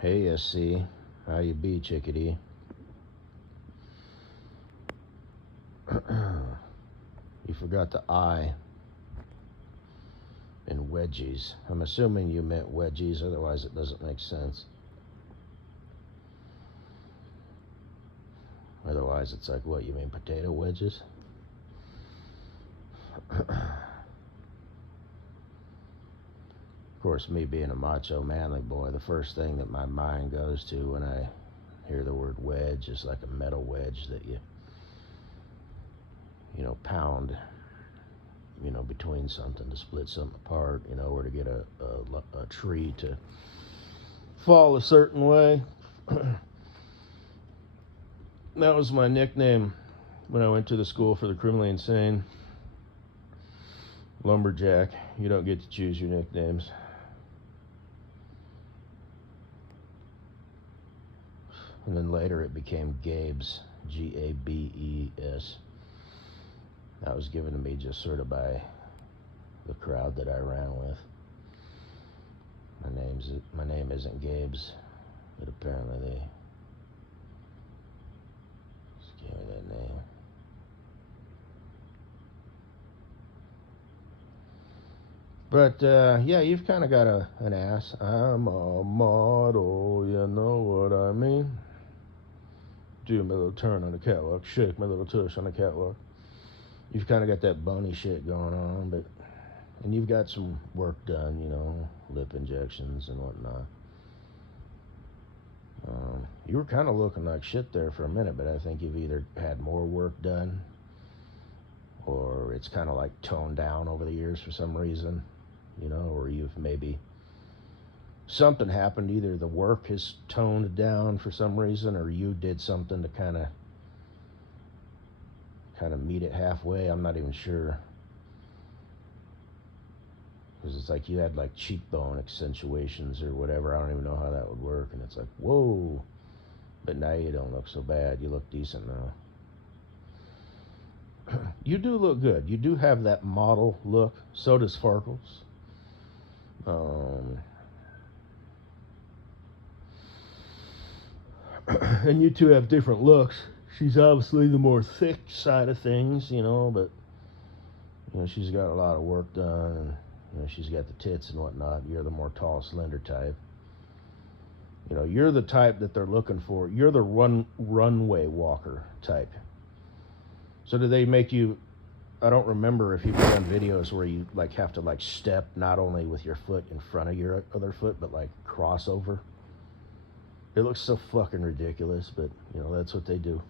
Hey, SC. How you be, chickadee? You forgot the I in wedgies. I'm assuming you meant wedgies, otherwise it doesn't make sense. Otherwise it's like, what, you mean potato wedges? Of course, me being a macho manly boy, the first thing that my mind goes to when I hear the word wedge is like a metal wedge that you pound, between something to split something apart, or to get a tree to fall a certain way. That was my nickname when I went to the school for the criminally insane. Lumberjack. You don't get to choose your nicknames. And then later it became Gabes, Gabes. That was given to me just sort of by the crowd that I ran with. My name isn't Gabes, but apparently they just gave me that name. But yeah, you've kind of got an ass. I'm a model, you know what I mean? Do my little turn on the catwalk, shake my little tush on the catwalk. You've kind of got that bony shit going on, and you've got some work done, lip injections and whatnot. You were kind of looking like shit there for a minute, but I think you've either had more work done or it's kind of like toned down over the years for some reason, or you've maybe something happened. Either the work has toned down for some reason or you did something to kind of meet it halfway. I'm not even sure. Because it's like you had like cheekbone accentuations or whatever. I don't even know how that would work. And it's like, whoa. But now you don't look so bad. You look decent now. You do look good. You do have that model look. So does Farkles. And you two have different looks. She's obviously the more thick side of things, but she's got a lot of work done, and she's got the tits and whatnot. You're the more tall, slender type. You're the type that they're looking for. You're the runway walker type. So do they make you? I don't remember if you've done videos where you like have to like step not only with your foot in front of your other foot, but like cross over. It looks so fucking ridiculous, but that's what they do.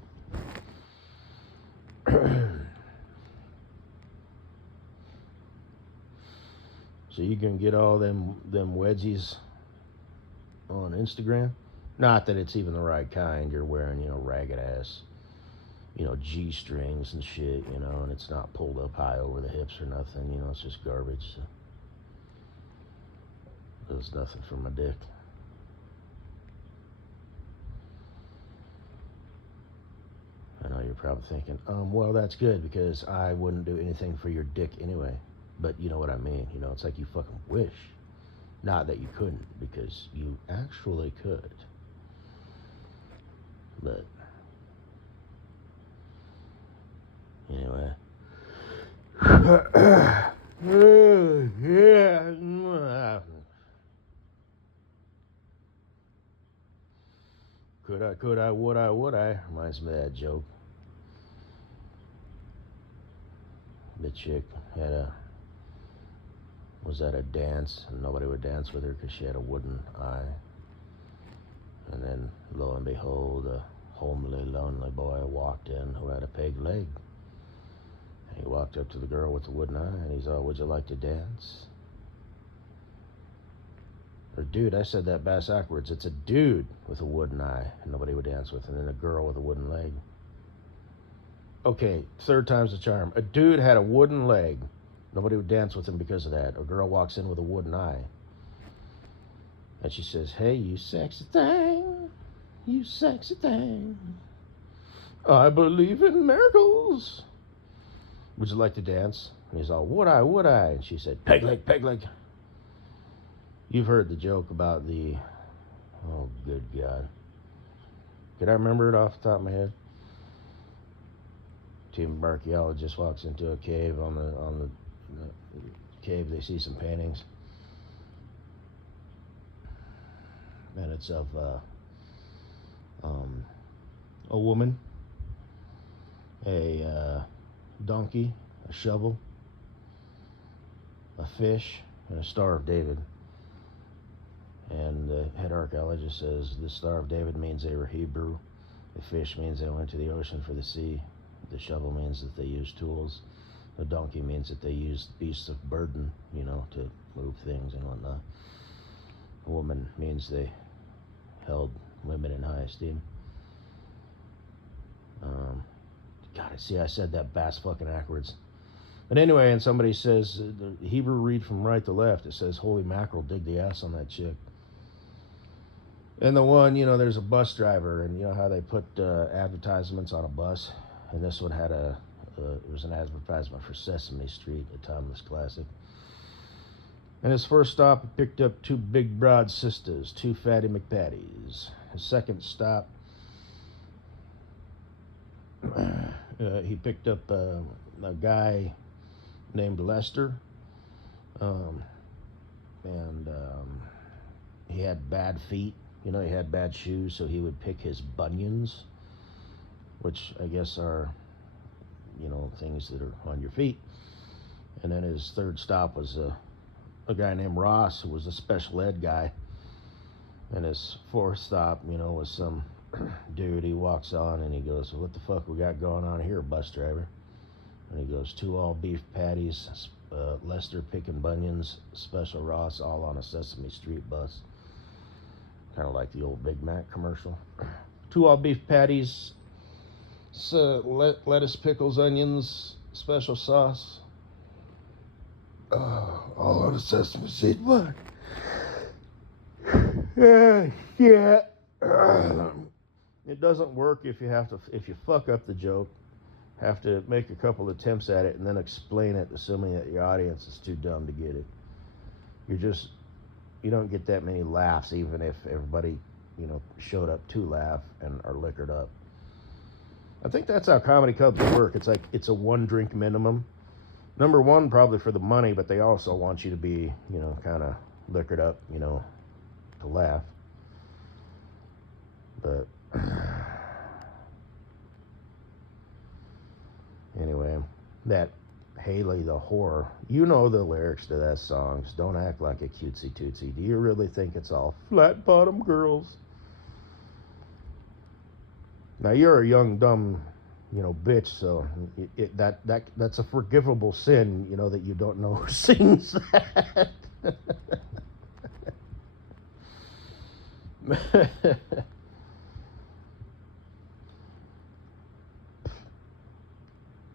So you can get all them wedgies on Instagram. Not that it's even the right kind. You're wearing, ragged ass, G-strings and shit, and it's not pulled up high over the hips or nothing, it's just garbage. So there's nothing for my dick. I know you're probably thinking, well, that's good because I wouldn't do anything for your dick anyway. But you know what I mean. It's like you fucking wish. Not that you couldn't, because you actually could. But anyway. Could I, would I? Reminds me of that joke. The chick was at a dance, and nobody would dance with her because she had a wooden eye. And then, lo and behold, a homely, lonely boy walked in who had a peg leg. And he walked up to the girl with the wooden eye, and he's all, would you like to dance? Or dude, I said that backwards. It's a dude with a wooden eye, and nobody would dance with, and then a girl with a wooden leg. Okay, third time's the charm. A dude had a wooden leg. Nobody would dance with him because of that. A girl walks in with a wooden eye. And she says, hey, you sexy thing. You sexy thing. I believe in miracles. Would you like to dance? And he's all, would I? And she said, peg leg, peg leg. You've heard the joke about the Oh, good God. Could I remember it off the top of my head? Team of archaeologists walks into a cave. On the cave, they see some paintings, and it's of a woman, a donkey, a shovel, a fish, and a Star of David. And the head archaeologist says the Star of David means they were Hebrew. The fish means they went to the ocean for the sea. The shovel means that they used tools. The donkey means that they used beasts of burden, to move things and whatnot. A woman means they held women in high esteem. God, I said that bass fucking backwards. But anyway, and somebody says, the Hebrew read from right to left, it says, holy mackerel, dig the ass on that chick. And the one, there's a bus driver, and you know how they put advertisements on a bus? And this one had it was an advertisement for Sesame Street, a timeless classic. And his first stop, he picked up two big broad sisters, two fatty McPatties. His second stop, he picked up a guy named Lester, and he had bad feet. He had bad shoes, so he would pick his bunions, which I guess are, things that are on your feet. And then his third stop was a guy named Ross, who was a special ed guy. And his fourth stop, was some dude. He walks on and he goes, what the fuck we got going on here, bus driver? And he goes, 2 all beef patties, Lester picking bunions, Special Ross, all on a Sesame Street bus. Kind of like the old Big Mac commercial. 2 all beef patties, lettuce, pickles, onions, special sauce. All on a Sesame Seed bun. Yeah. It doesn't work if you fuck up the joke, have to make a couple attempts at it and then explain it, assuming that your audience is too dumb to get it. You don't get that many laughs, even if everybody, showed up to laugh and are liquored up. I think that's how comedy clubs work. It's like, it's a 1 drink minimum. Number one, probably for the money, but they also want you to be, kind of liquored up, to laugh. But anyway, that Haley the whore, the lyrics to that song. Don't act like a cutesy tootsie. Do you really think it's all flat bottom girls? Now you're a young dumb, bitch. So that's a forgivable sin. That you don't know who sings that.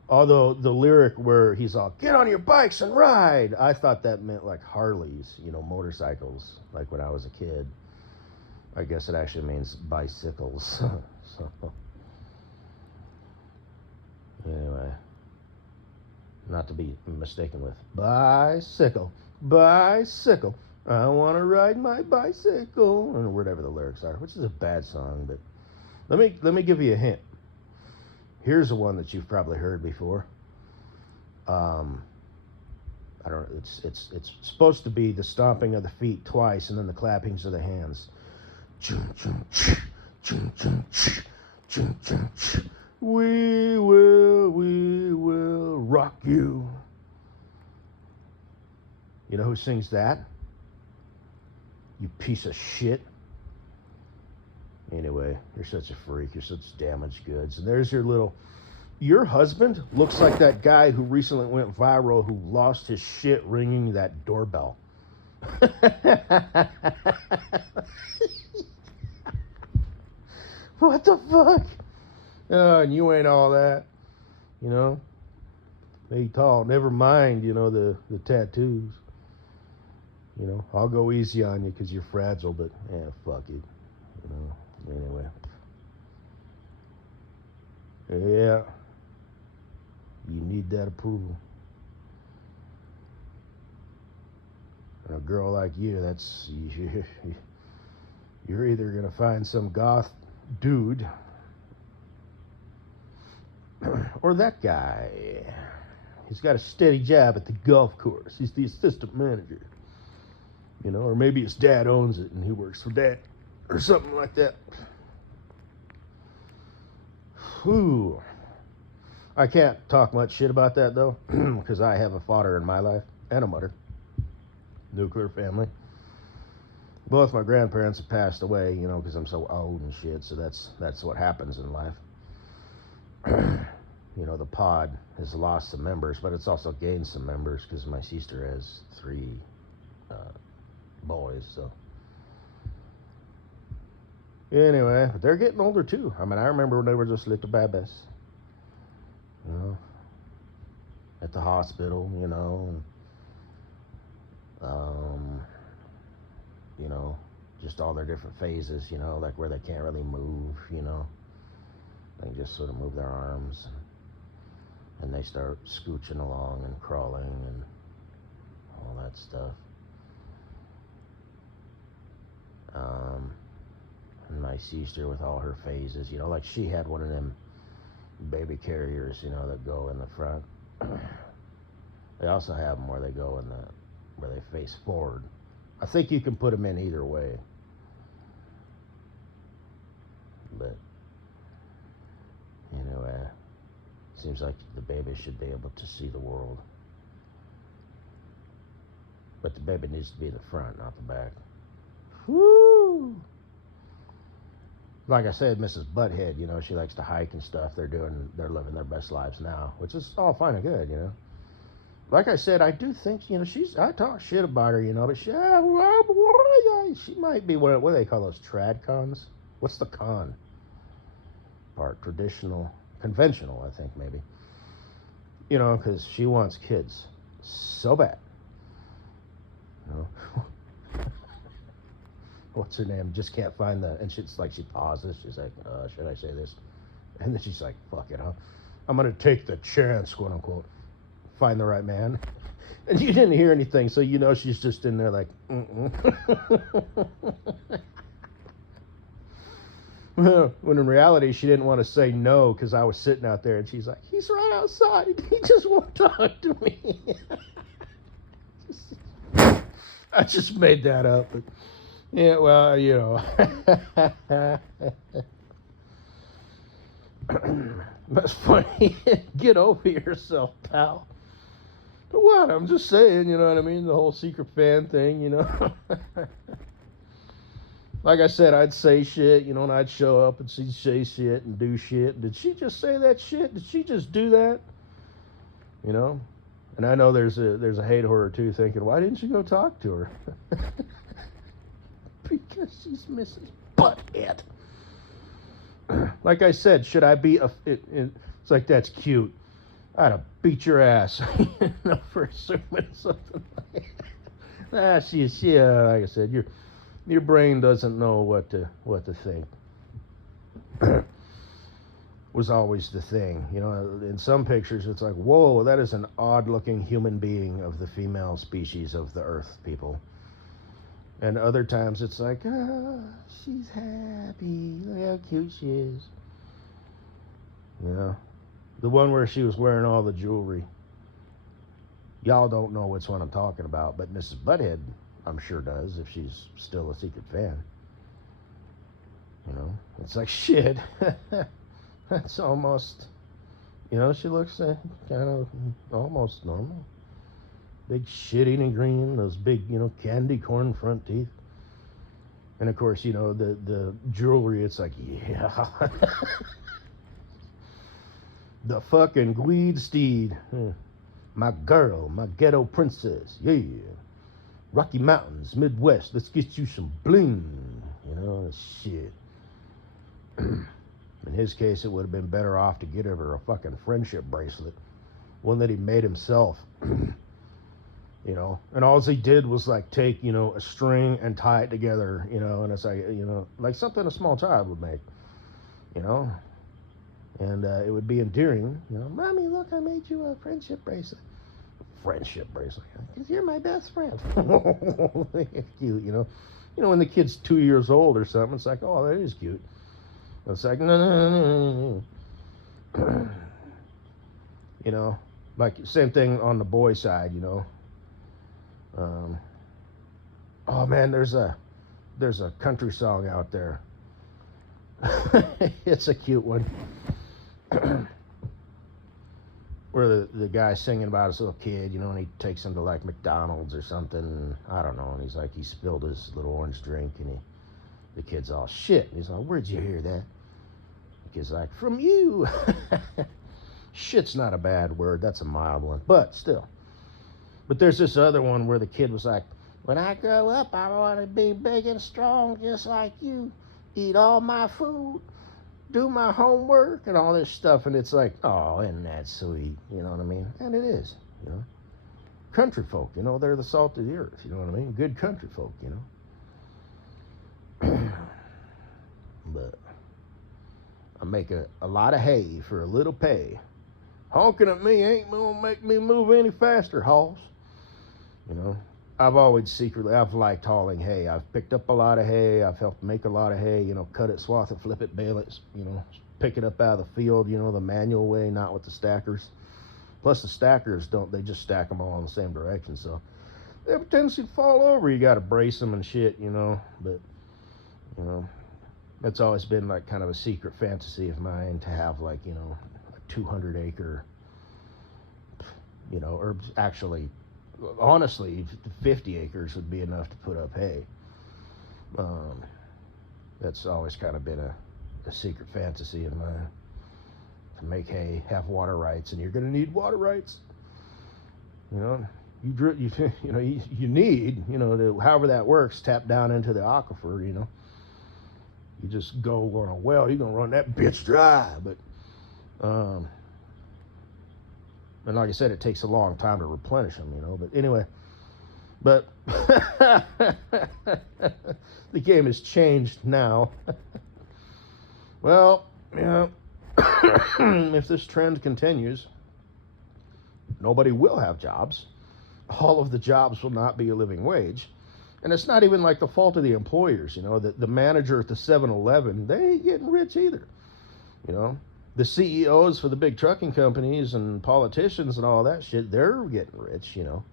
Although the lyric where he's all, get on your bikes and ride, I thought that meant like Harleys, motorcycles, like when I was a kid. I guess it actually means bicycles. So, anyway, not to be mistaken with bicycle, I want to ride my bicycle, or whatever the lyrics are, which is a bad song, but let me give you a hint. Here's the one that you've probably heard before. I don't know. It's supposed to be the stomping of the feet twice, and then the clappings of the hands. We will rock you. You know who sings that? You piece of shit. Anyway, you're such a freak. You're such damaged goods. And there's your husband looks like that guy who recently went viral who lost his shit ringing that doorbell. What the fuck? And you ain't all that. They tall. Never mind, the tattoos. I'll go easy on you because you're fragile, but fuck it. Anyway. Yeah. You need that approval. And a girl like you, You're either going to find some goth dude or that guy. He's got a steady job at the golf course. He's the assistant manager. You know, or maybe his dad owns it and he works for dad or something like that. Whew. I can't talk much shit about that though, because I have a father in my life and a mother. Nuclear family. Both my grandparents have passed away, you know, because I'm so old and shit, so that's what happens in life. You know, the pod has lost some members, but it's also gained some members because my sister has 3 boys, so. Anyway, but they're getting older too. I mean, I remember when they were just little babies, you know, at the hospital, you know, you know, just all their different phases, you know, like where they can't really move, you know, they just sort of move their arms, and they start scooching along and crawling and all that stuff. And my sister with all her phases, you know, like she had one of them baby carriers, you know, that go in the front. They also have them where they go in where they face forward. I think you can put them in either way. But anyway, seems like the baby should be able to see the world. But the baby needs to be in the front, not the back. Woo! Like I said, Mrs. Butthead, you know, she likes to hike and stuff. They're living their best lives now, which is all fine and good, you know. Like I said, I do think, you know, I talk shit about her, you know, but she might be what do they call those, trad cons? What's the con part? Conventional, I think, maybe. You know, because she wants kids so bad. You know? What's her name? Just can't find and she's like, she pauses. She's like, should I say this? And then she's like, fuck it, huh? I'm going to take the chance, quote unquote. Find the right man. And you didn't hear anything, so you know she's just in there like, when in reality, she didn't want to say no because I was sitting out there, and she's like, he's right outside. He just won't talk to me. I just made that up. But yeah, well, you know. That's funny. Get over yourself, pal. But what? I'm just saying, you know what I mean? The whole secret fan thing, you know? Like I said, I'd say shit, you know, and I'd show up and she'd say shit and do shit. Did she just say that shit? Did she just do that? You know? And I know there's a hate whore or two thinking, why didn't you go talk to her? Because she's Mrs. Butthead. Like I said, should I be it's like, that's cute. I'd have beat your ass, you know, for assuming something like that. She, like I said, your brain doesn't know what to think. Was always the thing, you know. In some pictures, it's like, whoa, that is an odd-looking human being of the female species of the Earth people. And other times, it's like, she's happy. Look how cute she is. You know, the one where she was wearing all the jewelry. Y'all don't know which one I'm talking about, but Mrs. Butthead, I'm sure does, if she's still a secret fan. You know, it's like, shit. That's almost, you know, she looks kind of almost normal. Big shit-eating green, those big, you know, candy corn front teeth. And of course, you know, the jewelry, it's like, yeah. The fucking Gweed Steed. My girl, my ghetto princess, yeah. Rocky Mountains, Midwest, let's get you some bling. You know, shit. In his case, it would have been better off to get her a fucking friendship bracelet. One that he made himself. You know, and all he did was like take, you know, a string and tie it together, you know, and it's like, you know, like something a small child would make, you know, and it would be endearing, you know. Mommy, look, I made you a friendship bracelet. Friendship bracelet, because you're my best friend. Cute, you know. You know, when the kid's 2 years old or something, it's like, oh, that is cute. It's like, no, no, no, no, no. You know, like same thing on the boy side, you know. Oh man, there's a country song out there. It's a cute one. Where the guy's singing about his little kid, you know, and he takes him to like McDonald's or something. I don't know. And he's like, he spilled his little orange drink, and the kid's all shit. And he's like, where'd you hear that? The kid's like, from you. Shit's not a bad word. That's a mild one, but still. But there's this other one where the kid was like, when I grow up, I want to be big and strong just like you. Eat all my food. Do my homework and all this stuff. And it's like, oh, isn't that sweet? You know what I mean? And it is, you know. Country folk, you know, they're the salt of the earth. You know what I mean? Good country folk, you know. But I make a lot of hay for a little pay. Honking at me ain't gonna make me move any faster, hoss. You know, I've liked hauling hay. I've picked up a lot of hay. I've helped make a lot of hay, you know, cut it, swath it, flip it, bale it, you know, pick it up out of the field, you know, the manual way, not with the stackers. Plus the stackers they just stack them all in the same direction, so they have a tendency to fall over. You got to brace them and shit, you know, but, you know, that's always been like kind of a secret fantasy of mine to have like, you know, a 200 acre, you know, or actually, honestly, 50 acres would be enough to put up hay. That's always kind of been a secret fantasy of mine, to make hay, have water rights, and you're going to need water rights. You know, you need, you know, to, however that works, tap down into the aquifer, you know. You just go on a well, you're going to run that bitch dry, but, and like I said, it takes a long time to replenish them, you know, but anyway, but the game has changed now. Well, you know, if this trend continues, nobody will have jobs. All of the jobs will not be a living wage. And it's not even like the fault of the employers, you know, the manager at the 7-Eleven, they ain't getting rich either, you know. The CEOs for the big trucking companies and politicians and all that shit, they're getting rich, you know.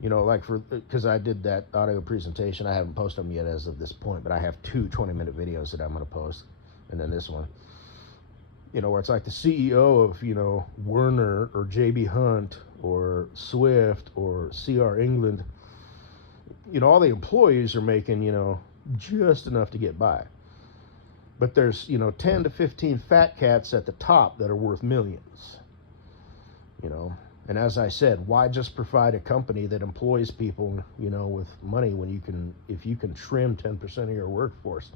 You know, like because I did that audio presentation. I haven't posted them yet as of this point, but I have 2 20-minute videos that I'm going to post. And then this one, you know, where it's like the CEO of, you know, Werner or JB Hunt or Swift or CR England, you know, all the employees are making, you know, just enough to get by. But there's, you know, 10 to 15 fat cats at the top that are worth millions, you know. And as I said, why just provide a company that employs people, you know, with money when you can, if you can trim 10% of your workforce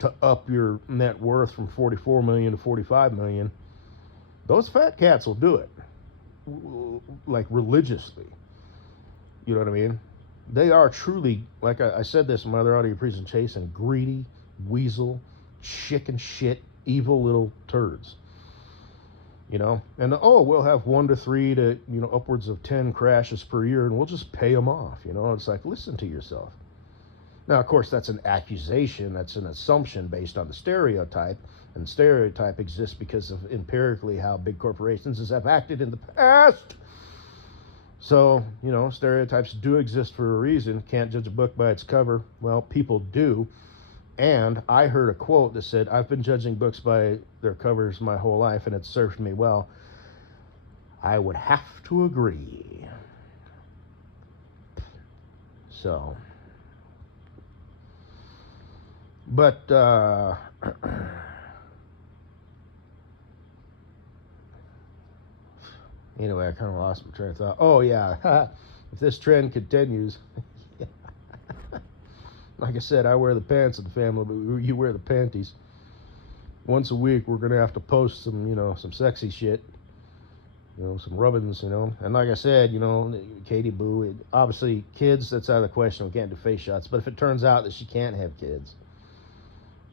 to up your net worth from 44 million to 45 million, those fat cats will do it, like religiously. You know what I mean? They are truly, like I said this in my other audio presentation, greedy, weasel, chicken shit, evil little turds. You know, and we'll have 1 to 3 to, you know, upwards of 10 crashes per year, and we'll just pay them off. You know, it's like, listen to yourself. Now, of course, that's an accusation, that's an assumption based on the stereotype, and stereotype exists because of empirically how big corporations have acted in the past. So, you know, stereotypes do exist for a reason. Can't judge a book by its cover. Well, people do. And I heard a quote that said, I've been judging books by their covers my whole life, and it's served me well. I would have to agree. So, but, anyway, I kind of lost my train of thought. Oh, yeah, if this trend continues, like I said, I wear the pants of the family, but you wear the panties. Once a week, we're going to have to post some, you know, some sexy shit. You know, some rubbins, you know. And like I said, you know, Katie Boo, obviously, kids, that's out of the question. We can't do face shots. But if it turns out that she can't have kids,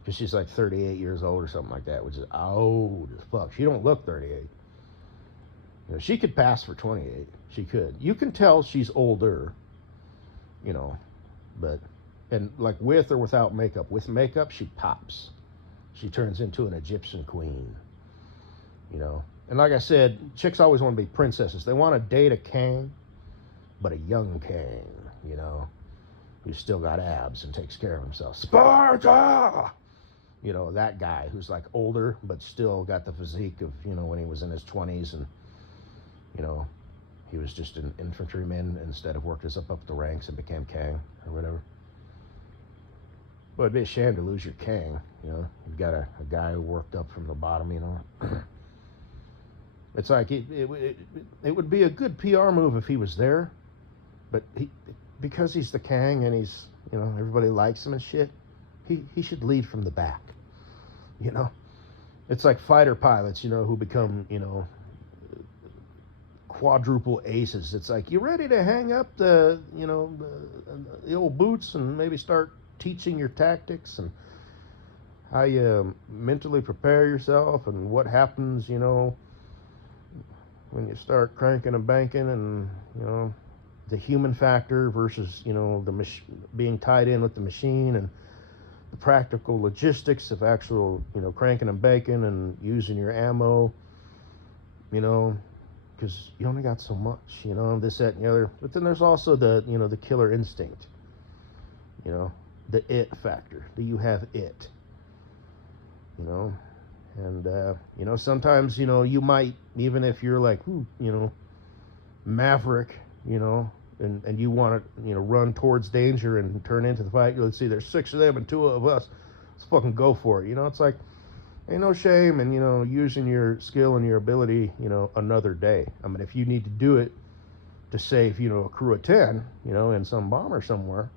because she's like 38 years old or something like that, which is old as fuck. She don't look 38. You know, she could pass for 28. She could. You can tell she's older, you know, but And like with or without makeup. With makeup, she pops. She turns into an Egyptian queen, you know. And like I said, chicks always want to be princesses. They want to date a king, but a young king, you know, who's still got abs and takes care of himself. Sparta! You know, that guy who's like older, but still got the physique of, you know, when he was in his 20s and, you know, he was just an infantryman instead of worked his up the ranks and became king or whatever. But it'd be a shame to lose your king, you know. You've got a guy who worked up from the bottom, you know. It's like it would be a good PR move if he was there, but because he's the king and he's, you know, everybody likes him and shit, he should lead from the back, you know. It's like fighter pilots, you know, who become, you know, quadruple aces. It's like, you ready to hang up the, you know, the old boots and maybe start teaching your tactics and how you mentally prepare yourself and what happens, you know, when you start cranking and banking, and, you know, the human factor versus, you know, the being tied in with the machine, and the practical logistics of actual, you know, cranking and banking and using your ammo, you know, because you only got so much, you know, this, that, and the other. But then there's also the, you know, the killer instinct, you know, the it factor. Do you have it? You know, and, you know, sometimes, you know, you might, even if you're like, you know, maverick, you know, and you want to, you know, run towards danger and turn into the fight. Let's see, there's 6 of them and 2 of us. Let's fucking go for it. You know, it's like, ain't no shame in, you know, using your skill and your ability, you know, another day. I mean, if you need to do it to save, you know, a crew of 10, you know, in some bomber somewhere,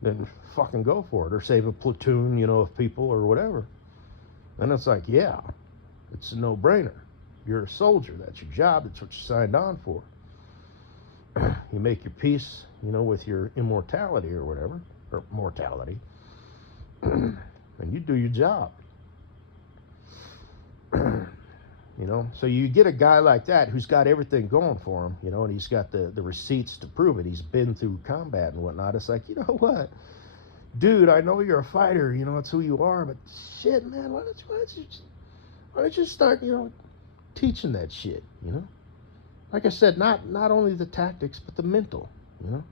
then fucking go for it. Or save a platoon, you know, of people or whatever. And it's like, yeah, it's a no-brainer. You're a soldier. That's your job. That's what you signed on for. You make your peace, you know, with your immortality or whatever, or mortality, and you do your job. You know, so you get a guy like that who's got everything going for him, you know, and he's got the receipts to prove it. He's been through combat and whatnot. It's like, you know what? Dude, I know you're a fighter, you know, it's who you are, but shit, man, why don't you start, you know, teaching that shit, you know? Like I said, not only the tactics, but the mental, you know?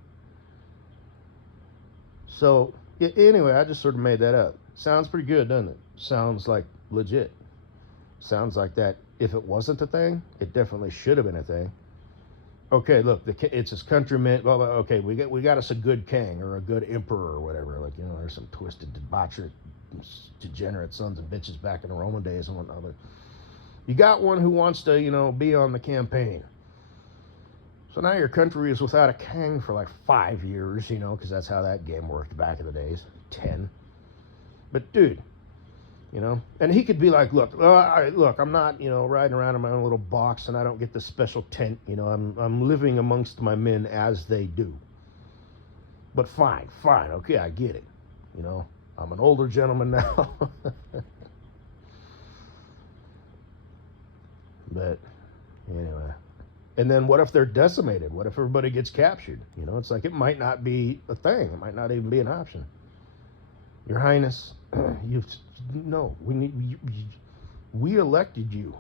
So, yeah, anyway, I just sort of made that up. Sounds pretty good, doesn't it? Sounds like legit. Sounds like that. If it wasn't a thing, it definitely should have been a thing. Okay, look, it's his countrymen. Well, okay, we got us a good king or a good emperor or whatever. Like, you know, there's some twisted, debaucherate, degenerate sons of bitches back in the Roman days and whatnot. But you got one who wants to, you know, be on the campaign. So now your country is without a king for like 5 years, you know, because that's how that game worked back in the days. 10. But dude, you know, and he could be like, look, I'm not, you know, riding around in my own little box, and I don't get the special tent, you know, I'm living amongst my men as they do. But fine, okay, I get it, you know, I'm an older gentleman now. But anyway, and then what if they're decimated? What if everybody gets captured? You know, it's like, it might not be a thing. It might not even be an option. Your Highness, we elected you.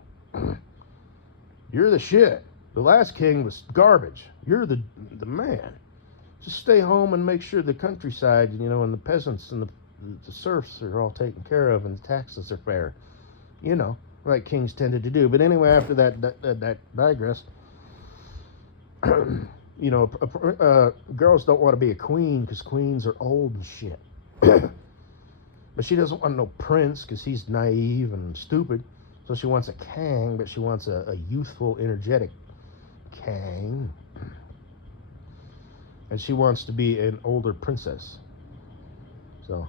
You're the shit. The last king was garbage. You're the man. Just stay home and make sure the countryside, you know, and the peasants and the serfs are all taken care of and the taxes are fair. You know, like kings tended to do. But anyway, after that digress. You know, girls don't want to be a queen because queens are old and shit. But she doesn't want no prince because he's naive and stupid. So she wants a king, but she wants a youthful, energetic king. And she wants to be an older princess. So,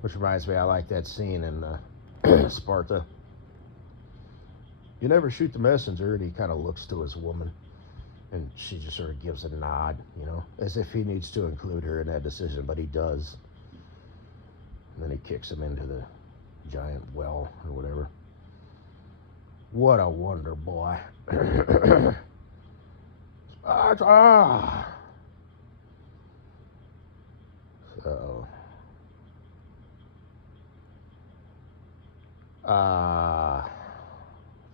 which reminds me, I like that scene in Sparta. You never shoot the messenger, and he kind of looks to his woman. And she just sort of gives a nod, you know, as if he needs to include her in that decision, but he does. And then he kicks him into the giant well or whatever. What a wonder boy. Uh-oh.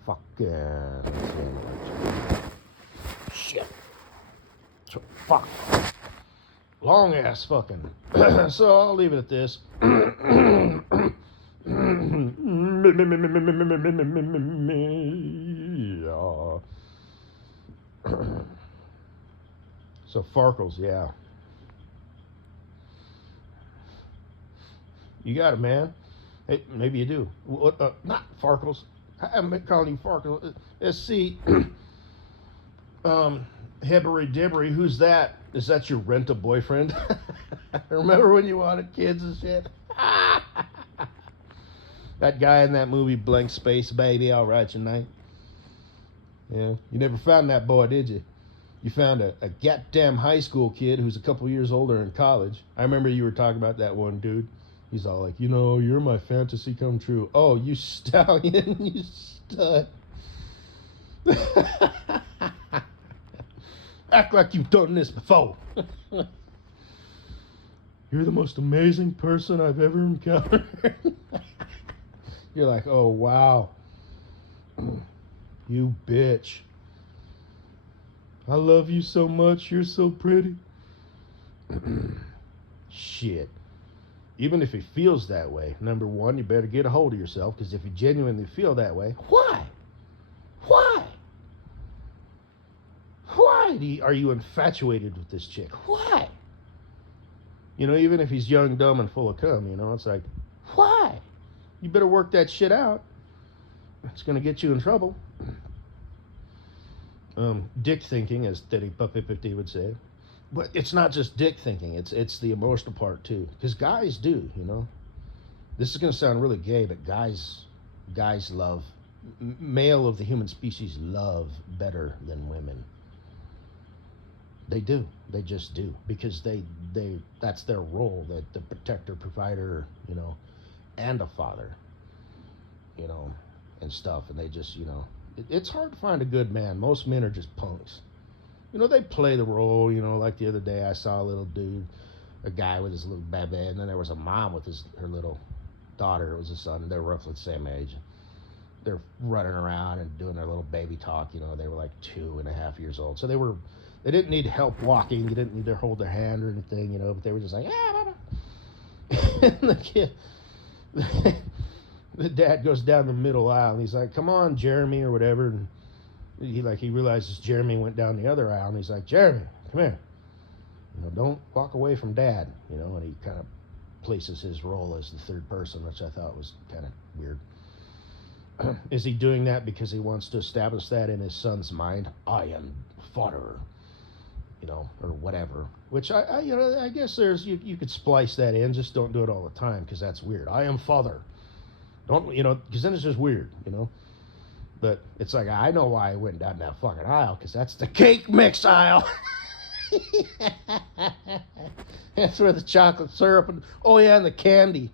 Fucking. Shit. Fuck. Long ass fucking. So I'll leave it at this. So Farkles, yeah. You got it, man. Hey, maybe you do. Not Farkles. I'm calling you Farkles. SC. Hibbery Dibbery. Who's that? Is that your rent-a-boyfriend? Remember when you wanted kids and shit? That guy in that movie, Blank Space, Baby, I'll write your name. Yeah. You never found that boy, did you? You found a goddamn high school kid who's a couple years older in college. I remember you were talking about that one dude. He's all like, you know, you're my fantasy come true. Oh, you stallion, you stud. Act like you've done this before. You're the most amazing person I've ever encountered. You're like, oh, wow. You bitch. I love you so much. You're so pretty. Shit. Even if he feels that way, number one, you better get a hold of yourself, because if you genuinely feel that way, why? Why? Why are you infatuated with this chick? Why? You know, even if he's young, dumb, and full of cum, you know, it's like, why? You better work that shit out. It's going to get you in trouble. Dick thinking, as Teddy Puppy 50 would say. But it's not just dick thinking. It's the emotional part, too. Because guys do, you know. This is going to sound really gay, but guys love, male of the human species love better than women. They do. They just do. Because they that's their role, that the protector, provider, you know, and a father, you know, and stuff. And they just, you know, it's hard to find a good man. Most men are just punks. You know, they play the role, you know, like the other day I saw a little dude, a guy with his little baby, and then there was a mom with her little daughter. It was a son, and they're roughly the same age. They're running around and doing their little baby talk, you know. They were like 2.5 years old. So they didn't need help walking. You didn't need to hold their hand or anything, you know, but they were just like, Mama. And the kid, the dad goes down the middle aisle, and he's like, come on, Jeremy, or whatever, and he realizes Jeremy went down the other aisle, and he's like, Jeremy, come here. You know, don't walk away from Dad, you know, and he kind of places his role as the third person, which I thought was kind of weird. Is he doing that because he wants to establish that in his son's mind? I am father, you know, or whatever. Which I you know, I guess you could splice that in. Just don't do it all the time, because that's weird. I am father. Don't, you know, because then it's just weird, you know. But it's like, I know why I went down that fucking aisle, because that's the cake mix aisle. That's where the chocolate syrup and, oh yeah, and the candy.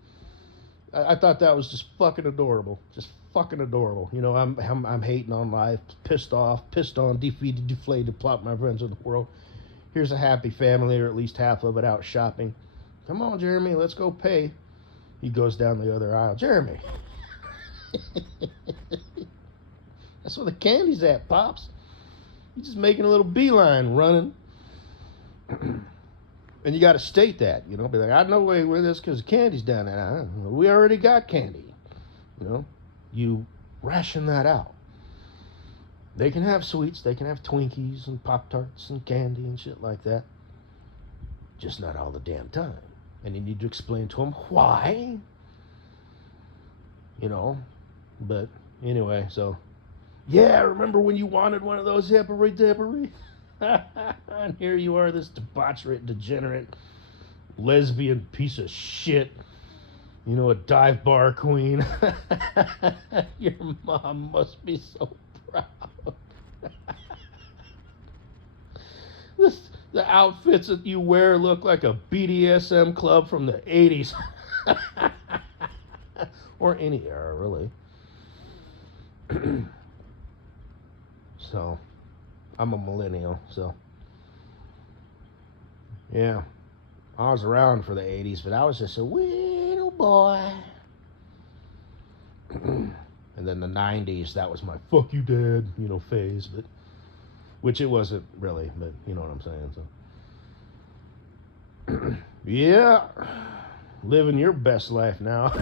I thought that was just fucking adorable. Just fucking adorable. You know, I'm hating on life, pissed off, pissed on, defeated, deflated, plot my friends of the world. Here's a happy family, or at least half of it, out shopping. Come on, Jeremy, let's go pay. He goes down the other aisle. Jeremy. That's where the candy's at, Pops. You're just making a little beeline running. And you got to state that, you know. Be like, I know where this, because the candy's down there. We already got candy. You know, you ration that out. They can have sweets. They can have Twinkies and Pop-Tarts and candy and shit like that. Just not all the damn time. And you need to explain to them why. You know. But anyway, so. Yeah, remember when you wanted one of those hippery-dippery? And here you are, this debaucherate, degenerate, lesbian piece of shit. You know, a dive bar queen. Your mom must be so proud. The outfits that you wear look like a BDSM club from the 80s. Or any era, really. So, I'm a millennial, so. Yeah. I was around for the 80s, but I was just a little boy. And then the 90s, that was my fuck you dad, phase, but which it wasn't really, but you know what I'm saying. So yeah, living your best life now.